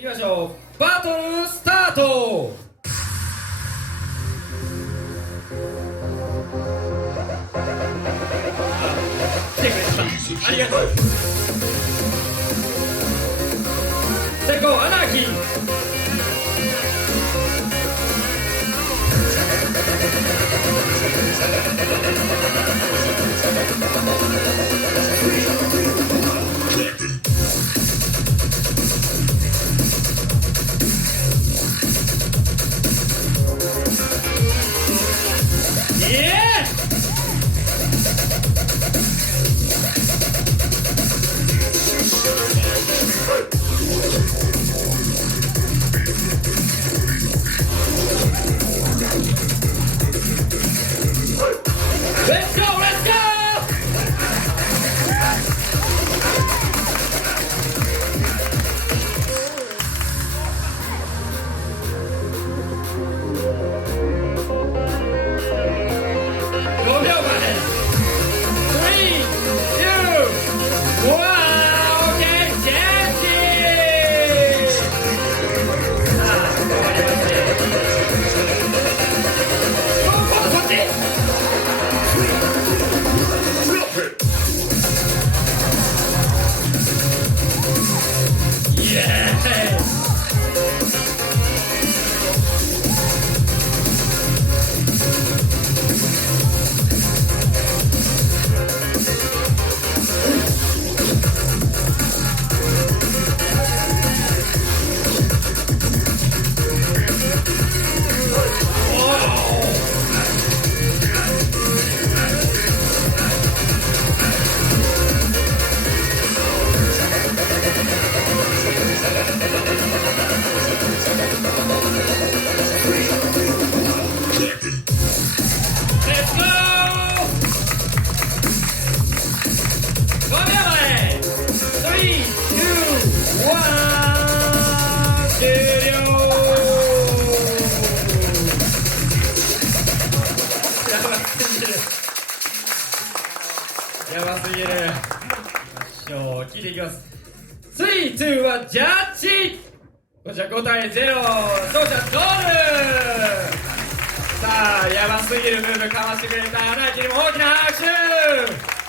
いきましょう。バトルスタート。来てくれてた、ありがとう。先攻アナーキー。やばすぎる。聞いていきます。3、2はジャッジ。こちら5対0、勝者ゴール。さあ、やばすぎるムーブかましてくれたアナーキーにも大きな拍手。